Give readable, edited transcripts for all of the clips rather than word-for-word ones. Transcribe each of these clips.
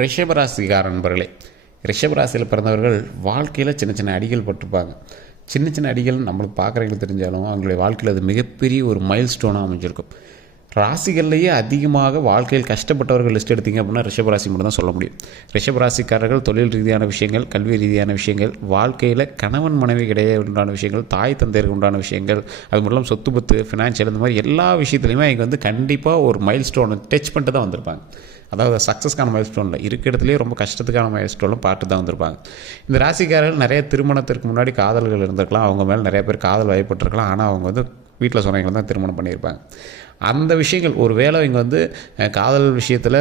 ரிஷபராசிக்கார நண்பர்களே, ரிஷபராசியில் பிறந்தவர்கள் வாழ்க்கையில் சின்ன சின்ன அடிகள் பட்டிருப்பாங்க. சின்ன சின்ன அடிகள் நம்மளுக்கு பார்க்குறவங்களுக்கு தெரிஞ்சாலும் அவங்களுடைய வாழ்க்கையில் அது மிகப்பெரிய ஒரு மைல் ஸ்டோனாக அமைஞ்சிருக்கும். ராசிகள்லேயே அதிகமாக வாழ்க்கையில் கஷ்டப்பட்டவர்கள் லிஸ்ட் எடுத்திங்க அப்படின்னா ரிஷபராசி மட்டும் தான் சொல்ல முடியும். ரிஷபராசிக்காரர்கள் தொழில் ரீதியான விஷயங்கள், கல்வி ரீதியான விஷயங்கள், வாழ்க்கையில் கணவன் மனைவி இடையே உண்டான விஷயங்கள், தாய் தந்தையருக்கு உண்டான விஷயங்கள், அது மட்டும் இல்லாமல் சொத்து பத்து, ஃபினான்ஷியல், இந்த மாதிரி எல்லா விஷயத்துலையுமே இங்கே கண்டிப்பாக ஒரு மைல் ஸ்டோனை டச் பண்ணிட்டு தான் வந்திருப்பாங்க. அதாவது சக்ஸஸ்க்கான மைல் ஸ்டோனில் இருக்கிற இடத்துலேயே ரொம்ப கஷ்டத்துக்கான மைல் ஸ்டோனில் பார்த்து தான் வந்திருப்பாங்க. இந்த ராசிக்காரர்கள் நிறைய திருமணத்திற்கு முன்னாடி காதல்கள் இருந்திருக்கலாம், அவங்க மேலே நிறைய பேர் காதல் வயப்பட்டிருக்கலாம். ஆனால் அவங்க வீட்டில் சொன்னவங்களை தான் திருமணம் பண்ணியிருப்பாங்க. அந்த விஷயங்கள் ஒரு வேளை இங்கே காதல் விஷயத்தில்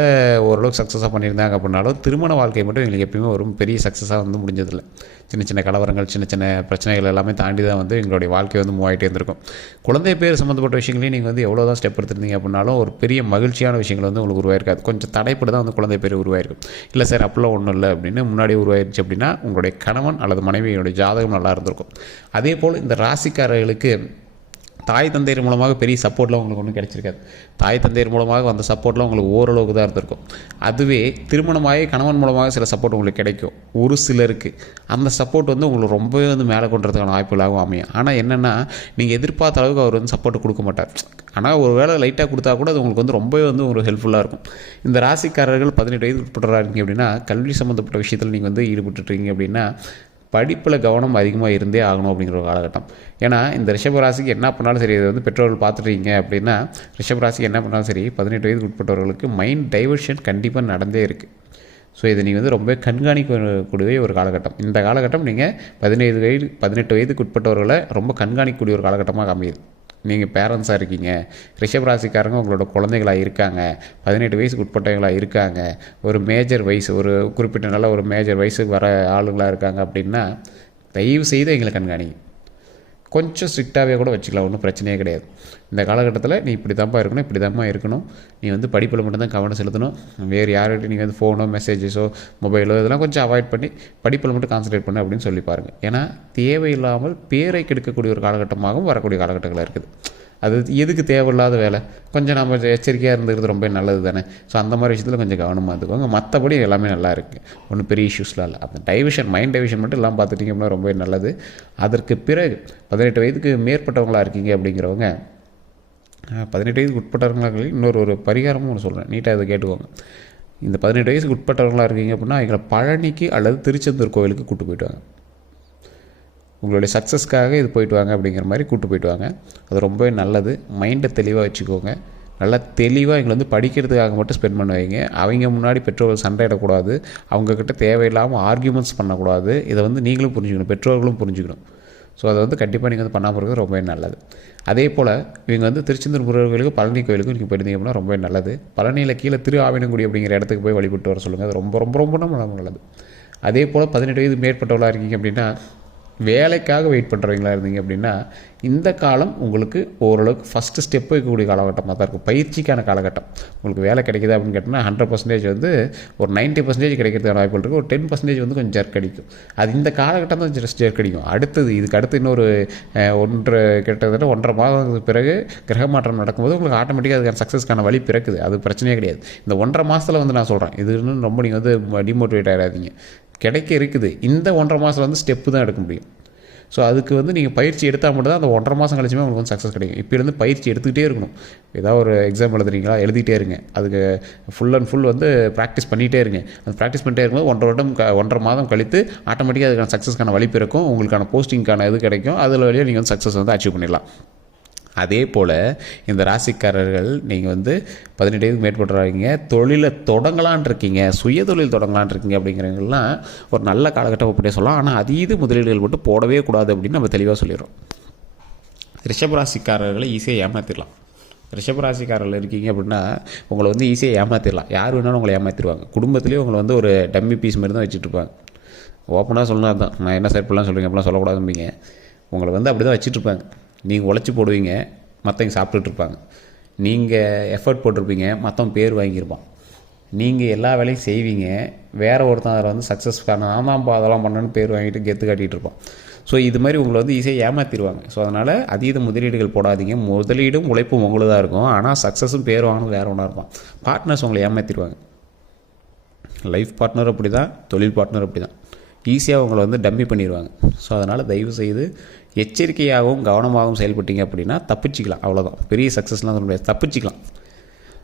ஓரளவுக்கு சக்ஸஸாக பண்ணியிருந்தாங்க அப்படின்னாலும் திருமண வாழ்க்கை மட்டும் எங்களுக்கு எப்பயுமே ஒரு பெரிய சக்ஸஸாக முடிஞ்சதில்லை. சின்ன சின்ன கலவரங்கள், சின்ன சின்ன பிரச்சனைகள் எல்லாமே தாண்டி தான் எங்களுடைய வாழ்க்கை மூவ் ஆகிட்டே இருந்திருக்கும். குழந்தை பேர் சம்மந்தப்பட்ட விஷயங்களையும் நீங்கள் எவ்வளோ தான் ஸ்டெப் எடுத்துருந்தீங்க அப்படின்னாலும் ஒரு பெரிய மகிழ்ச்சியான விஷயங்கள் உங்களுக்கு உருவாயிருக்காது. கொஞ்சம் தடைப்பட்டு தான் குழந்தை பேர் உருவாயிருக்கும். இல்லை சார் அப்படிலாம் ஒன்றும் இல்லை அப்படின்னு முன்னாடி உருவாயிருச்சு அப்படின்னா உங்களுடைய கணவன் அல்லது மனைவியுடைய ஜாதகம் நல்லா இருந்திருக்கும். அதே போல் இந்த ராசிக்காரர்களுக்கு தாய் தந்தையர் மூலமாக பெரிய சப்போர்ட்லாம் உங்களுக்கு ஒன்றும் கிடச்சிருக்காது. தாய் தந்தையர் மூலமாக அந்த சப்போர்ட்லாம் உங்களுக்கு ஓரளவுக்கு தான் இருந்திருக்கும். அதுவே திருமணமாகி கணவன் மூலமாக சில சப்போர்ட் உங்களுக்கு கிடைக்கும். ஒரு சிலருக்கு அந்த சப்போர்ட் உங்களுக்கு ரொம்பவே மேலே கொண்டுறதுக்கான வாய்ப்புகளாகவும் அமையும். ஆனால் என்னென்னா நீங்கள் எதிர்பார்த்த அளவுக்கு அவர் சப்போர்ட் கொடுக்க மாட்டார். ஆனால் ஒரு வேளை லைட்டாக கொடுத்தா கூட அது உங்களுக்கு ரொம்பவே ஒரு ஹெல்ப்ஃபுல்லாக இருக்கும். இந்த ராசிக்காரர்கள் 18 வயது உட்படுறாங்க அப்படின்னா கல்வி சம்மந்தப்பட்ட விஷயத்தில் நீங்கள் ஈடுபட்டுருக்கீங்க அப்படின்னா படிப்பில் கவனம் அதிகமாக இருந்தே ஆகணும் அப்படிங்கிற ஒரு காலகட்டம். ஏன்னா இந்த ரிஷபராசிக்கு என்ன பண்ணாலும் சரி, இது பெற்றோர்கள் பார்த்துட்டீங்க அப்படின்னா ரிஷபராசிக்கு என்ன பண்ணாலும் சரி 18 வயதுக்கு உட்பட்டவர்களுக்கு மைண்ட் டைவர்ஷன் கண்டிப்பாக நடந்தே இருக்குது. ஸோ இதை நீங்கள் ரொம்ப கண்காணிக்கக்கூடிய ஒரு காலகட்டம். இந்த காலகட்டம் நீங்கள் 18 வயதுக்கு உட்பட்டவர்களை ரொம்ப கண்காணிக்கக்கூடிய ஒரு காலகட்டமாக அமையுது. நீங்கள் பேரண்ட்ஸாக இருக்கீங்க, ரிஷபராசிக்காரங்க உங்களோட குழந்தைகளாக இருக்காங்க, 18 வயசுக்கு உட்பட்டவங்களாக இருக்காங்க, ஒரு மேஜர் வயசு, ஒரு குறிப்பிட்ட நல்ல ஒரு மேஜர் வயசுக்கு வர ஆளுங்களாக இருக்காங்க அப்படின்னா தயவு செய்து எங்களை கண்காணிங்க. கொஞ்சம் ஸ்ட்ரிக்டாகவே கூட வச்சுக்கலாம், ஒன்றும் பிரச்சனையே கிடையாது. இந்த காலகட்டத்தில் நீ இப்படி தான்ப்பா இருக்கணும், இப்படி தான்ப்பா இருக்கணும், நீ படிப்பில் மட்டும்தான் கவனம் செலுத்தணும், வேறு யார்கிட்டையும் நீங்கள் ஃபோனோ மெசேஜஸோ மொபைலோ இதெல்லாம் கொஞ்சம் அவாய்ட் பண்ணி படிப்பில் மட்டும் கான்சன்ட்ரேட் பண்ணு அப்படின்னு சொல்லி பாருங்கள். ஏன்னா தேவையில்லாமல் பேரை கெடுக்கக்கூடிய ஒரு காலகட்டமாகவும் வரக்கூடிய காலகட்டங்களாக இருக்குது. அது எதுக்கு தேவையில்லாத வேலை, கொஞ்சம் நம்ம எச்சரிக்கையாக இருந்துக்கிறது ரொம்ப நல்லது தானே. ஸோ அந்த மாதிரி விஷயத்தில் கொஞ்சம் கவனமாக இருந்துக்கோங்க. மற்றபடி எல்லாமே நல்லா இருக்குது, ஒன்றும் பெரிய இஷ்யூஸ்லாம் இல்லை. அந்த மைண்ட் டைவர்ஷன் மட்டும் எல்லாம் பார்த்துட்டிங்க அப்படின்னா ரொம்ப நல்லது. அதற்கு பிறகு 18 வயதுக்கு மேற்பட்டவங்களாக இருக்கீங்க அப்படிங்கிறவங்க 18 வயதுக்கு உட்பட்டவங்களாக இன்னொரு பரிகாரமும் ஒன்று சொல்கிறேன், நீட்டாக இதை கேட்டுக்கோங்க. இந்த 18 வயதுக்கு உட்பட்டவங்களாக இருக்கீங்க அப்படின்னா எங்களை பழனிக்கு அல்லது திருச்செந்தூர் கோவிலுக்கு கூப்பிட்டு போயிட்டு வாங்க. உங்களுடைய சக்ஸஸ்க்காக இது போயிட்டு வாங்க அப்படிங்கிற மாதிரி கூப்பிட்டு போயிட்டு வாங்க. அது ரொம்பவே நல்லது. மைண்டை தெளிவாக வச்சுக்கோங்க. நல்லா தெளிவாக எங்களை படிக்கிறதுக்காக மட்டும் ஸ்பெண்ட் பண்ண வைங்க. அவங்க முன்னாடி பெற்றோர்கள் சண்டையிடக்கூடாது, அவங்கக்கிட்ட தேவையில்லாமல் ஆர்கியூமெண்ட்ஸ் பண்ணக்கூடாது. இதை நீங்களும் புரிஞ்சுக்கணும், பெற்றோர்களும் புரிஞ்சுக்கணும். ஸோ அதை கண்டிப்பாக நீங்கள் பண்ணாமல் இருக்கிறது ரொம்பவே நல்லது. அதே போல் இவங்க திருச்செந்தூர் முருகன் கோயிலுக்கு, பழனி கோயிலுக்கும் நீங்கள் போயிருந்தீங்க அப்படின்னா ரொம்பவே நல்லது. பழனியில் கீழே திரு ஆவினங்குடி அப்படிங்கிற இடத்துக்கு போய் வழிபட்டு வர சொல்லுங்கள். அது ரொம்ப ரொம்ப ரொம்ப நல்லது. அதே போல் 18 வயது மேற்பட்டவளாக இருக்கீங்க அப்படின்னா வேலைக்காக வெயிட் பண்ணுறவங்களா இருந்தீங்க அப்படின்னா இந்த காலம் உங்களுக்கு ஓரளவுக்கு ஃபஸ்ட்டு ஸ்டெப் வைக்கக்கூடிய காலகட்டமாக தான் இருக்கும். பயிற்சிக்கான காலகட்டம். உங்களுக்கு வேலை கிடைக்குது அப்படின்னு கேட்டிங்கன்னா 100% ஒரு 90% கிடைக்கிறதுக்கான வாய்ப்புகள் இருக்குது. ஒரு 10% கொஞ்சம் ஜர்க் அடிக்கும். அது இந்த காலகட்டம் தான் ஜஸ்ட் ஜர்க் அடிக்கும். இதுக்கு அடுத்து இன்னொரு கிட்டத்தட்ட 1.5 மாதத்துக்கு பிறகு கிரக மாற்றம் நடக்கும்போது உங்களுக்கு ஆட்டோமேட்டிக்காக அதுக்கான சக்ஸஸ்க்கான வழி பிறக்குது. அது பிரச்சனையே கிடையாது. இந்த 1.5 மாதத்தில் நான் சொல்கிறேன், இது இன்னும் ரொம்ப நீங்கள் டிமோட்டிவேட் ஆகிடாதீங்க. கிடைக்க இருக்குது. இந்த 1.5 மாதத்தில் ஸ்டெப்பு தான் எடுக்க முடியும். ஸோ அதுக்கு நீங்கள் பயிற்சி எடுத்தால் மட்டும் தான் அந்த 1.5 மாதம் கழிச்சுமே உங்களுக்கு சக்ஸஸ் கிடைக்கும். இப்போலேருந்து பயிற்சி எடுத்துக்கிட்டே இருக்கணும். ஏதாவது ஒரு எக்ஸாம் எழுதுறீங்களா, எழுதிட்டே இருங்க. அதுக்கு ஃபுல் அண்ட் ஃபுல் ப்ராக்டிஸ் பண்ணிகிட்டே இருங்க. அது ப்ராக்டிஸ் பண்ணிட்டே இருக்கும்போது 1.5 மாதம் கழித்து ஆட்டோமேட்டிக்காக அதுக்கான சக்ஸஸ்க்கான வழி பிறக்கும். உங்களுக்கான போஸ்டிங்கான இது கிடைக்கும். அதில் வழியாக நீங்கள் சக்ஸஸ் அச்சீவ் பண்ணிடலாம். அதே போல் இந்த ராசிக்காரர்கள் நீங்கள் 18 வயதுக்கு மேற்பட்டுறாங்க, தொழிலை தொடங்கலான் இருக்கீங்க, சுய தொழில் தொடங்கலான் இருக்கீங்க அப்படிங்கிறவங்கலாம் ஒரு நல்ல காலகட்டம் அப்படியே சொல்லலாம். ஆனால் அதீத முதலீடுகள் மட்டும் போடவே கூடாது அப்படின்னு நம்ம தெளிவாக சொல்லிடுறோம். ரிஷபராசிக்காரர்களை ஈஸியாக ஏமாற்றிடலாம். ரிஷபராசிக்காரர்கள் இருக்கீங்க அப்படின்னா உங்களை ஈஸியாக ஏமாற்றிடலாம். யார் வேணாலும் உங்களை ஏமாற்றிடுவாங்க. குடும்பத்துலேயே உங்களை ஒரு டம்மி பீஸ் மாதிரி தான் வச்சுட்ருப்பாங்க. ஓப்பனாக சொல்லணும் தான், நான் என்ன சார் இப்படிலாம் சொல்லுவீங்க, அப்படிலாம் சொல்லக்கூடாதும்பீங்க. உங்களை அப்படி தான் வச்சுட்ருப்பாங்க. நீங்கள் உழைச்சி போடுவீங்க, மற்றவங்க சாப்பிட்டுட்ருப்பாங்க. நீங்கள் எஃபர்ட் போட்டிருப்பீங்க, மற்றவங்க பேர் வாங்கியிருப்பான். நீங்கள் எல்லா வேலையும் செய்வீங்க, வேறு ஒருத்தன் அதில் சக்ஸஸ்க்கான ஆமாம்பா அதெல்லாம் பண்ணணுன்னு பேர் வாங்கிட்டு கெத்து காட்டிகிட்டு இருப்பான். ஸோ இது மாதிரி உங்களை ஈஸியாக ஏமாற்றிடுவாங்க. ஸோ அதனால் அதீத முதலீடுகள் போடாதீங்க. முதலீடும் உழைப்பும் உங்களுக்கு தான் இருக்கும். ஆனால் சக்ஸஸும் பேர் வாங்கணும் வேறு ஒன்றா இருப்பான். பார்ட்னர்ஸ் உங்களை ஏமாற்றிடுவாங்க. லைஃப் பார்ட்னர் அப்படி தான், தொழில் பார்ட்னர் அப்படி தான். ஈஸியாக உங்களை வந்து டம்மி பண்ணிடுவாங்க. ஸோ அதனால் தயவுசெய்து எச்சரிக்கையாகவும் கவனமாகவும் செயல்பட்டீங்க அப்படின்னா தப்பிச்சிக்கலாம். அவ்வளோதான். பெரிய சக்ஸஸ்லாம் சொல்ல முடியாது, தப்பிச்சிக்கலாம்.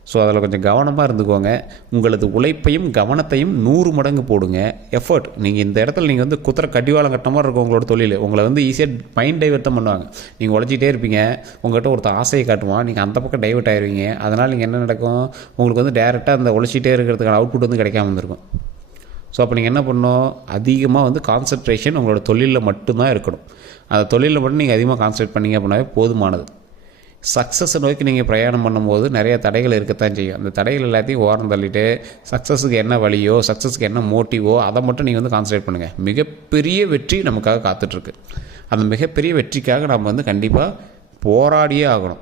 ஸோ அதில் கொஞ்சம் கவனமாக இருந்துக்கோங்க. உங்களது உழைப்பையும் கவனத்தையும் 100 மடங்கு போடுங்க. எஃபர்ட். நீங்கள் இந்த இடத்துல நீங்கள் வந்து கடிவாளம் கட்ட மாதிரி இருக்கும் உங்களோட தொழில். உங்களை வந்து ஈஸியாக மைண்ட் டைவர்ட் தான் பண்ணுவாங்க. நீங்கள் உழைச்சிட்டே இருப்பீங்க, உங்கள்கிட்ட ஒருத்தர் ஆசையை காட்டுவான், நீங்கள் அந்த பக்கம் டைவர்ட் ஆயிடுவீங்க. அதனால் நீங்கள் என்ன நடக்கும், உங்களுக்கு வந்து டேரெக்டாக அந்த உழைச்சிட்டே இருக்கிறதுக்கான அவுட்புட் வந்து கிடைக்காம இருந்திருக்கும். ஸோ அப்போ நீங்கள் என்ன பண்ணணும், அதிகமாக வந்து கான்சன்ட்ரேஷன் உங்களோட தொழிலில் மட்டும்தான் இருக்கணும். அந்த தொழிலில் மட்டும் நீங்கள் அதிகமாக கான்சன்ட்ரேட் பண்ணிங்க அப்படின்னாவே போதுமானது. சக்ஸஸை நோக்கி நீங்கள் பிரயாணம் பண்ணும்போது நிறைய தடைகள் இருக்கத்தான் செய்யும். அந்த தடைகள் எல்லாத்தையும் ஓரம் தள்ளிட்டு சக்ஸஸுக்கு என்ன வழியோ, சக்ஸஸுக்கு என்ன மோட்டிவோ அதை மட்டும் நீங்கள் வந்து கான்சன்ட்ரேட் பண்ணுங்கள். மிகப்பெரிய வெற்றி நமக்காக காத்துட்ருக்கு. அந்த மிகப்பெரிய வெற்றிக்காக நம்ம வந்து கண்டிப்பாக போராடியே ஆகணும்.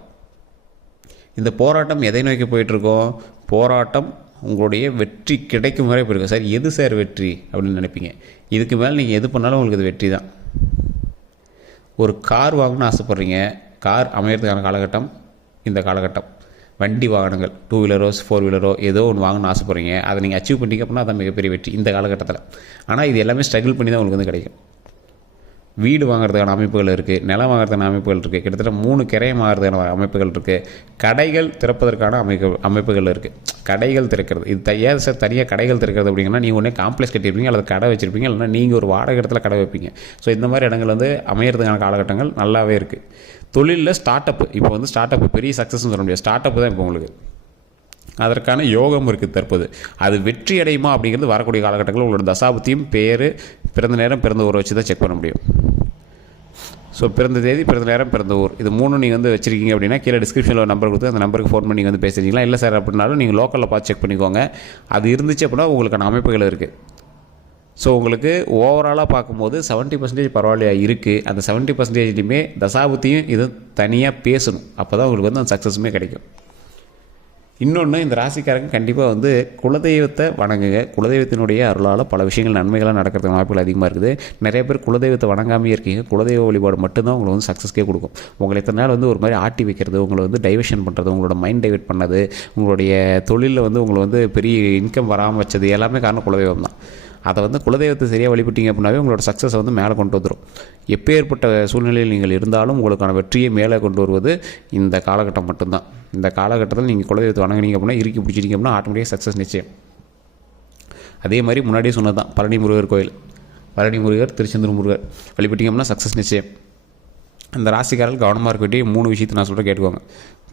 இந்த போராட்டம் எதை நோக்கி போயிட்டுருக்கோம், போராட்டம் உங்களுடைய வெற்றி கிடைக்கும் வரை போயிருக்கும். சார் எது சார் வெற்றி அப்படின்னு நினைப்பீங்க. இதுக்கு மேலே நீங்கள் எது பண்ணாலும் உங்களுக்கு அது வெற்றி தான். ஒரு கார் வாங்கணும்னு ஆசைப்பட்றீங்க, கார் அமையறதுக்கான காலகட்டம் இந்த காலகட்டம். வண்டி வாகனங்கள் 2 வீலரோ 4 வீலரோ ஏதோ ஒன்று வாங்கணும்னு ஆசைப்பட்றீங்க, அதை நீங்கள் அச்சீவ் பண்ணிங்க அப்படின்னா அதான் மிகப்பெரிய வெற்றி இந்த காலகட்டத்தில். ஆனால் இது எல்லாமே ஸ்ட்ரகிள் பண்ணி தான் உங்களுக்கு வந்து கிடைக்கும். வீடு வாங்குறதுக்கான அமைப்புகள் இருக்குது, நிலம் வாங்குறதுக்கான அமைப்புகள் இருக்குது, கிட்டத்தட்ட 3 கிரையம் வாங்குறதுக்கான அமைப்புகள் இருக்குது, கடைகள் திறப்பதற்கான அமைப்புகள் இருக்குது. கடைகள் திறக்கிறது, இது ஏன் சார் தனியாக கடைகள் திறக்கிறது அப்படிங்கன்னா, நீங்கள் ஒன்றே காம்ப்ளெக்ஸ் கட்டியிருப்பீங்க அல்லது கடை வச்சுருப்பீங்க, இல்லைனா நீங்கள் ஒரு வாடகை இடத்துல கடை வைப்பீங்க. ஸோ இந்த மாதிரி இடங்கள் வந்து அமையறதுக்கான காலகட்டங்கள் நல்லாவே இருக்குது. தொழிலில் ஸ்டார்ட் அப், இப்போ வந்து ஸ்டார்ட் அப் பெரிய சக்ஸஸ்ன்னு சொல்ல முடியாது, ஸ்டார்ட் அப் தான் இப்போ உங்களுக்கு அதற்கான யோகம் இருக்குது தற்போது. அது வெற்றி அடையுமா அப்படிங்கிறது வரக்கூடிய காலகட்டங்களில் உங்களோட தசாபுத்தியும் பேர், பிறந்த நேரம், பிறந்த ஊரை வச்சு தான் செக் பண்ண முடியும். ஸோ பிறந்த தேதி, பிறந்த நேரம், பிறந்த ஊர், இது 3 நீங்கள் வந்து வச்சுருக்கீங்க அப்படின்னா கீழே டிஸ்கிரிப்ஷனில் ஒரு நம்பர் கொடுத்து அந்த நம்பருக்கு ஃபோன் பண்ணி நீங்கள் வந்து பேசுறீங்களா. இல்லை சார் அப்படின்னாலும் நீங்கள் லோக்கலில் பார்த்து செக் பண்ணிக்கோங்க. அது இருந்துச்சு அப்படின்னா உங்களுக்கான அமைப்புகள் இருக்குது. ஸோ உங்களுக்கு ஓவராலாக பார்க்கும்போது 70% பரவாயில்லையா இருக்குது. அந்த 70%லையுமே தசாபுத்தியும் இது தனியாக பேசணும். அப்போ தான் உங்களுக்கு வந்து அந்த சக்ஸஸுமே கிடைக்கும். இன்னொன்று, இந்த ராசிக்காரங்க கண்டிப்பாக வந்து குலதெய்வத்தை வணங்குங்க. குலதெய்வத்தினுடைய அருளால் பல விஷயங்கள் நன்மைகளாக நடக்கிறதுக்கு வாய்ப்புகள் அதிகமாக இருக்குது. நிறைய பேர் குலதெய்வத்தை வணங்காமே இருக்கீங்க. குலதெய்வ வழிபாடு மட்டும்தான் உங்களை வந்து சக்ஸஸ்க்கே கொடுக்கும். உங்களை இத்தனை நாள் வந்து ஒரு மாதிரி ஆட்டி வைக்கிறது, உங்களை வந்து டைவர்ஷன் பண்ணுறது, உங்களோட மைண்ட் டைவர்ட் பண்ணது, உங்களுடைய தொழிலில் வந்து உங்களை வந்து பெரிய இன்கம் வராமல் வச்சது எல்லாமே காரணம் குலதெய்வம் தான். அதை வந்து குலதெய்வத்தை சரியாக வழிபட்டீங்க அப்படின்னாவே உங்களோட சக்ஸஸை வந்து மேலே கொண்டு வந்துடும். எப்பேற்பட்ட சூழ்நிலையில் நீங்கள் இருந்தாலும் உங்களுக்கான வெற்றியை மேலே கொண்டு வருவது இந்த காலகட்டம் மட்டும்தான். இந்த காலகட்டத்தில் நீங்கள் குலதெய்வத்தை வணங்கினீங்க அப்படின்னா, இறுக்கி பிடிச்சிட்டிங்க அப்படின்னா ஆட்டோமேட்டிக்காக சக்ஸஸ் நிச்சயம். அதே மாதிரி முன்னாடியே சொன்னது தான், பழனி முருகர் கோயில், பழனி முருகர், திருச்செந்தூர் முருகர் வழிபட்டீங்க அப்படின்னா சக்ஸஸ் நிச்சயம். அந்த ராசிக்காரர்கள் கவனமாக இருக்க வேண்டிய 3 விஷயத்தை நான் சொல்கிறேன், கேட்டுக்கோங்க.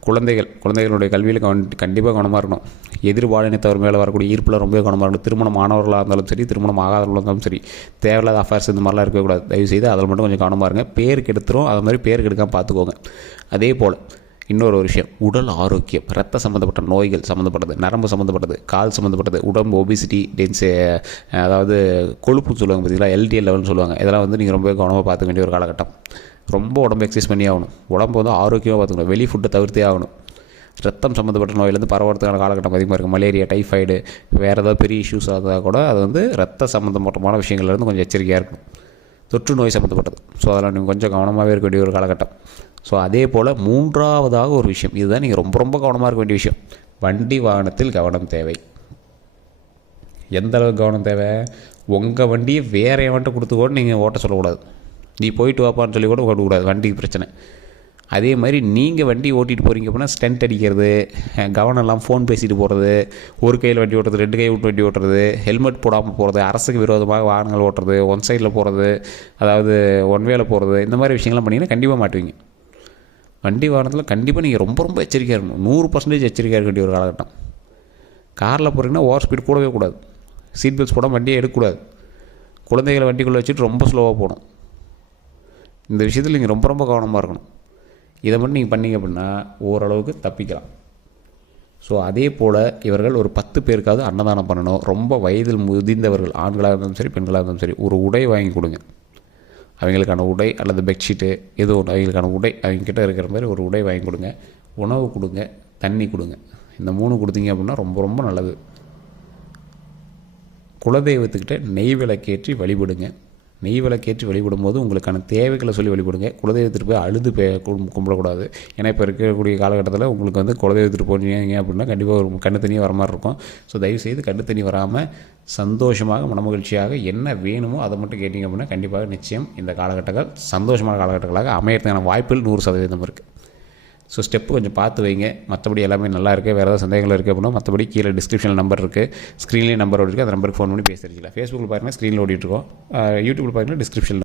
குழந்தைகளுடைய கல்வியில் கண்டிப்பாக கவனமாக இருக்கணும். எதிர்பாலினத்தவர் மேலே வரக்கூடிய ஈர்ப்பில் ரொம்ப கவனமாக இருக்கணும். திருமணம் ஆனவர்களாக இருந்தாலும் சரி, திருமணம் ஆகாதவர்களாக இருந்தாலும் சரி, தேவையில்லாத அஃபேர்ஸ் இந்த மாதிரிலாம் இருக்கக்கூடாது. தயவுசெய்து அதில் மட்டும் கொஞ்சம் கவனமாக இருங்க. பேர் கெடுத்துரும், அது மாதிரி பேர் கெடுக்காமல் பார்த்துக்கோங்க. அதே போல் இன்னொரு விஷயம், உடல் ஆரோக்கியம், ரத்த சம்மந்தப்பட்ட நோய்கள் சம்மந்தப்பட்டது, நரம்பு சம்மந்தப்பட்டது, கால் சம்மந்தப்பட்டது, உடம்பு ஒபிசிட்டி, அதாவது கொழுப்புன்னு சொல்லுவாங்க பார்த்தீங்களா, எல்டிஎல் லெவல்னு சொல்லுவாங்க. இதெல்லாம் வந்து நீங்கள் ரொம்ப கவனமாக பார்த்துக்க வேண்டிய ஒரு காலகட்டம். ரொம்ப உடம்பு எக்ஸசைஸ் பண்ணி ஆகணும். உடம்பு வந்து ஆரோக்கியமாக பார்த்துக்கணும். வெளி ஃபுட்டை தவிர்த்தே ஆகணும். ரத்தம் சம்மந்தப்பட்ட நோயிலேருந்து பரவறதுக்கான காலகட்டம் அதிகமாக இருக்குது. மலேரியா, டைஃபாய்டு, வேறு ஏதாவது பெரிய இஷ்யூஸ் ஆகுதா கூட அது வந்து ரத்த சம்மந்தப்பட்டமான விஷயங்கள்லேருந்து கொஞ்சம் எச்சரிக்கையாக இருக்கணும். தொற்று நோய் சம்மந்தப்பட்டது. ஸோ அதெல்லாம் நீங்கள் கொஞ்சம் கவனமாகவே இருக்க வேண்டிய ஒரு காலகட்டம். ஸோ அதே போல் 3ஆவதாக ஒரு விஷயம், இதுதான் நீங்கள் ரொம்ப ரொம்ப கவனமாக இருக்க வேண்டிய விஷயம். வண்டி வாகனத்தில் கவனம் தேவை. எந்த அளவுக்கு கவனம் தேவை, உங்கள் வண்டியை வேறு எவன்ட்டு கொடுத்து கூட நீங்கள் ஓட்ட சொல்லக்கூடாது. நீ போயிட்டு வாப்பான்னு சொல்லி கூட ஓட்டக்கூடாது, வண்டிக்கு பிரச்சனை. அதே மாதிரி நீங்கள் வண்டி ஓட்டிகிட்டு போகிறீங்க அப்படின்னா ஸ்டண்ட் அடிக்கிறது, கவனம் எல்லாம் ஃபோன் பேசிட்டு போகிறது, ஒரு கையில் வண்டி ஓட்டுறது, 2 கை விட்டு வண்டி ஓட்டுறது, ஹெல்மெட் போடாமல் போகிறது, அரசுக்கு விரோதமாக வாகனங்கள் ஓட்டுறது, ஒன் சைடில் போகிறது, அதாவது ஒன் வேல போகிறது, இந்த மாதிரி விஷயங்கள்லாம் பண்ணிங்கன்னா கண்டிப்பாக மாட்டுவீங்க. வண்டி வாகனத்தில் கண்டிப்பாக நீங்கள் ரொம்ப ரொம்ப எச்சரிக்கையாக இருக்கணும். 100% எச்சரிக்கையாக இருக்க வேண்டிய ஒரு காலகட்டம். காரில் போகிறீங்கன்னா ஓவர் ஸ்பீட் கூடவே கூடாது. சீட் பெல்ட்ஸ் போடாமல் வண்டியை எடுக்கக்கூடாது. குழந்தைகளை வண்டிக்குள்ளே வச்சுட்டு ரொம்ப ஸ்லோவாக போகணும். இந்த விஷயத்தில் நீங்கள் ரொம்ப ரொம்ப கவனமாக இருக்கணும். இதை மட்டும் நீங்கள் பண்ணிங்க அப்படின்னா ஓரளவுக்கு தப்பிக்கலாம். ஸோ அதே போல் இவர்கள் ஒரு 10 பேருக்காவது அன்னதானம் பண்ணணும். ரொம்ப வயதில் முதிர்ந்தவர்கள், ஆண்களாக இருந்தாலும் சரி, பெண்களாக இருந்தாலும் சரி, ஒரு உடை வாங்கி கொடுங்க. அவங்களுக்கான உடை அல்லது பெட்ஷீட்டு ஏதோ ஒன்று, அவங்களுக்கான உடை அவங்கக்கிட்ட இருக்கிற மாதிரி ஒரு உடை வாங்கி கொடுங்க. உணவு கொடுங்க, தண்ணி கொடுங்க. இந்த 3 கொடுத்தீங்க அப்படின்னா ரொம்ப ரொம்ப நல்லது. குலதெய்வத்துக்கிட்ட நெய் விளக்கேற்றி வழிபடுங்க. நெய் விளக்கேற்றி வழிபடும்போது உங்களுக்கான தேவைகளை சொல்லி வழிபடுங்க. குலதெய்வத்திற்கு போய் அழுது கும்பிடக்கூடாது. ஏன்னா இப்போ இருக்கக்கூடிய காலகட்டத்தில் உங்களுக்கு வந்து குலதெய்வத்திற்கு போனீங்க அப்படின்னா கண்டிப்பாக ஒரு கண்ணு தண்ணி வர மாதிரி இருக்கும். ஸோ தயவுசெய்து கண்ணு தண்ணி வராமல் சந்தோஷமாக மனமகிழ்ச்சியாக என்ன வேணுமோ அதை மட்டும் கேட்டிங்க அப்படின்னா கண்டிப்பாக நிச்சயம் இந்த காலகட்டங்கள் சந்தோஷமான காலகட்டங்களாக அமையறதுக்கான வாய்ப்புகள் 100% இருக்குது. ஸோ ஸ்டெப்பு கொஞ்சம் பார்த்து வைங்க. மற்றபடி எல்லாமே நல்லா இருக்குது. வேறு ஏதாவது சந்தேகங்கள் இருக்குது அப்படின்னா மற்றபடி கீழே டிஸ்கிரிப்ஷனில் நம்பர் இருக்குது, ஸ்க்ரீன்லேயே நம்பர் இருக்குது. அந்த நம்பருக்கு ஃபோன் பண்ணி பேசி தெரிஞ்சிக்கலாம். ஃபேஸ்புக்கில் பாருங்கள் ஸ்க்ரீனில் ஓடிட்டுருக்கோம், யூடியூப்பில் பாருங்கள் டிஸ்கிரிப்ஷனில்